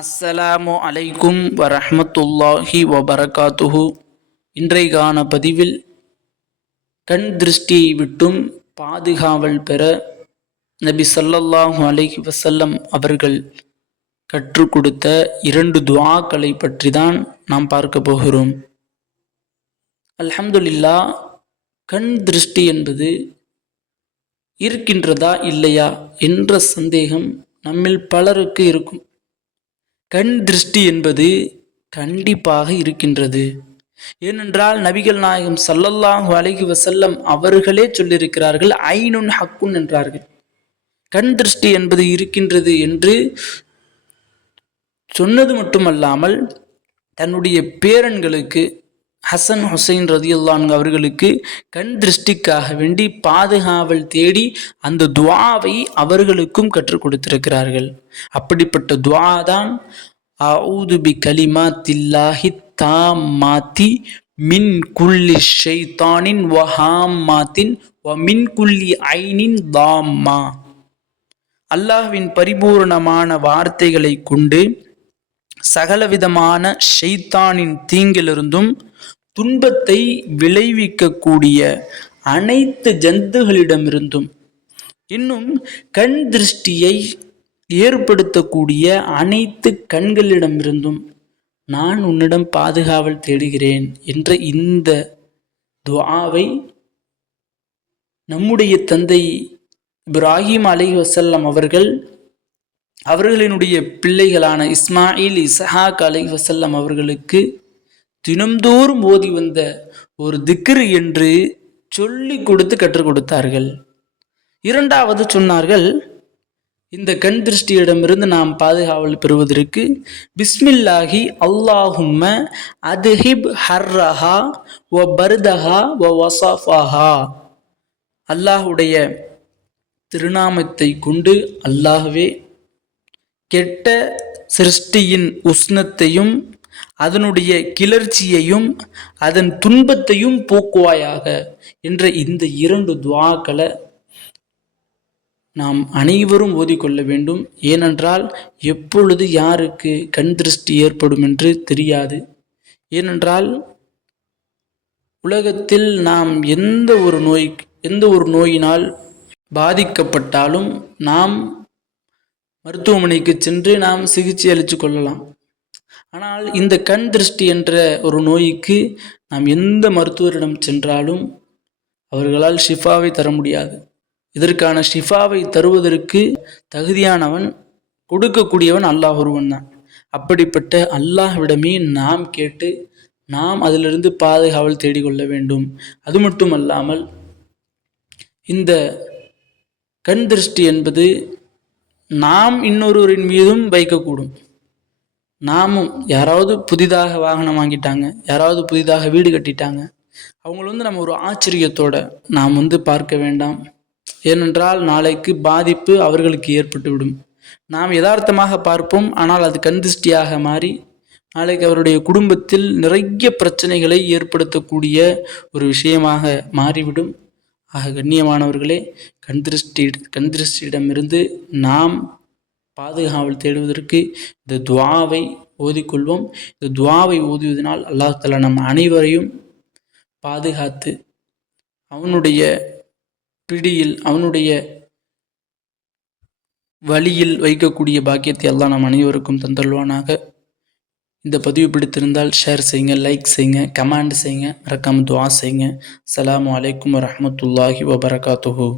அஸ்ஸலாமு அலைக்கும் வரஹ்மத்துல்லாஹி வபரகாத்துஹு. இன்றைக்கான பதிவில் கண் திருஷ்டியை விட்டும் பாதுகாவல் பெற நபி சல்லல்லாஹு அலைஹி வசல்லம் அவர்கள் கற்றுக் கொடுத்த இரண்டு துவாக்களை பற்றி தான் நாம் பார்க்க போகிறோம். அல்ஹம்துலில்லா கண் திருஷ்டி என்பது இருக்கின்றதா இல்லையா என்ற சந்தேகம் நம்மில் பலருக்கு இருக்கும். கண் திருஷ்டி என்பது கண்டிப்பாக இருக்கின்றது. ஏனென்றால் நபிகள் நாயகம் சல்லல்லாஹு அலைஹி வசல்லம் அவர்களே சொல்லியிருக்கிறார்கள் ஐனுன் ஹக்குன் என்றார்கள். கண் திருஷ்டி என்பது இருக்கின்றது என்று சொன்னது மட்டுமல்லாமல் தன்னுடைய பேரன்களுக்கு ஹசன் ஹுசைன் ரதியுல்லான் அவர்களுக்கு கண் திருஷ்டிக்காக வேண்டி பாதுகாவல் தேடி அந்த துவாவை அவர்களுக்கும் கற்றுக் கொடுத்திருக்கிறார்கள். அப்படிப்பட்ட துவா தான் அவுதுபி கலிமா தில்லாஹி தாம் மாத்தி மின் குல்லி ஷைத்தானின் வஹாமாத்தின் வ மின் குல்லி ஐனின் தாம்மா. அல்லாஹ்வின் பரிபூரணமான வார்த்தைகளை கொண்டு சகலவிதமான ஷைத்தானின் தீங்கிலிருந்தும் துன்பத்தை விளைவிக்கக்கூடிய அனைத்து ஜந்துகளிடமிருந்தும் இன்னும் கண் திருஷ்டியை ஏற்படுத்தக்கூடிய அனைத்து கண்களிடமிருந்தும் நான் உன்னிடம் பாதுகாவல் தேடுகிறேன் என்ற இந்த துவாவை நம்முடைய தந்தை இப்ராஹிம் அலி வசல்லம் அவர்கள் அவர்களினுடைய பிள்ளைகளான இஸ்மாயில் இசஹாக் அலை வசல்லம் அவர்களுக்கு தினம்தோறும் ஓதி வந்த ஒரு திக்ரு என்று சொல்லி கொடுத்து கற்றுக் கொடுத்தார்கள். இரண்டாவது சொன்னார்கள் இந்த கண் திருஷ்டியிடமிருந்து நாம் பாதுகாவல் பெறுவதற்கு பிஸ்மில்லாஹி அல்லாஹும்ம அதுஹிப் ஹர்ரஹா ஒ பர்தஹா ஒ வசாஃபாஹா. அல்லாஹுடைய திருநாமத்தை கொண்டு அல்லாஹ்வே கெட்ட சிருஷ்டியின் உஷ்ணத்தையும் அதனுடைய கிளர்ச்சியையும் அதன் துன்பத்தையும் போக்குவாயாக என்ற இந்த இரண்டு துவாக்களை நாம் அனைவரும் ஓதிக்கொள்ள வேண்டும். ஏனென்றால் எப்பொழுது யாருக்கு கண் திருஷ்டி ஏற்படும் என்று தெரியாது. ஏனென்றால் உலகத்தில் நாம் எந்த ஒரு நோய் எந்த ஒரு நோயினால் பாதிக்கப்பட்டாலும் நாம் மருத்துவமனைக்கு சென்று நாம் சிகிச்சை அளித்து கொள்ளலாம். ஆனால் இந்த கண் திருஷ்டி என்ற ஒரு நோய்க்கு நாம் எந்த மருத்துவரிடம் சென்றாலும் அவர்களால் ஷிஃபாவை தர முடியாது. இதற்கான ஷிஃபாவை தருவதற்கு தகுதியானவன் கொடுக்கக்கூடியவன் அல்லாஹ் ஒருவன் தான். அப்படிப்பட்ட அல்லாஹ்விடமே நாம் கேட்டு நாம் அதிலிருந்து பாதுகாவல் தேடிக்கொள்ள வேண்டும். அது மட்டுமல்லாமல் இந்த கண் திருஷ்டி என்பது நாம் இன்னொருவரின் மீதும் வைக்கக்கூடும். நாமும் யாராவது புதிதாக வாகனம் வாங்கிட்டாங்க யாராவது புதிதாக வீடு கட்டிட்டாங்க அவங்கள வந்து நம்ம ஒரு ஆச்சரியத்தோட நாம் வந்து பார்க்க வேண்டாம். ஏனென்றால் நாளைக்கு பாதிப்பு அவர்களுக்கு ஏற்பட்டுவிடும். நாம் யதார்த்தமாக பார்ப்போம் ஆனால் அது கந்திஷ்டியாக மாறி நாளைக்கு அவருடைய குடும்பத்தில் நிறைய பிரச்சனைகளை ஏற்படுத்தக்கூடிய ஒரு விஷயமாக மாறிவிடும். ஆக கண்ணியமானவர்களே கந்திருஷ்டி கந்திருஷ்டியிடமிருந்து நாம் பாதுகாவல் தேடுவதற்கு இந்த துவாவை ஓதிக்கொள்வோம். இந்த துவாவை ஓதுவதனால் அல்லாஹால நம் அனைவரையும் பாதுகாத்து அவனுடைய பிடியில் அவனுடைய வழியில் வைக்கக்கூடிய பாக்கியத்தை எல்லாம் நம் அனைவருக்கும் தந்தல்வானாக இந்த பதிவு பிடித்திருந்தால் ஷேர் செய்யுங்க லைக் செய்யுங்க கமெண்ட் செய்யுங்க மறக்காமல் துவா செய்யுங்க. அலாம் வலைக்கம் வரமத்துல்லாஹி வபரகாத்துஹூ.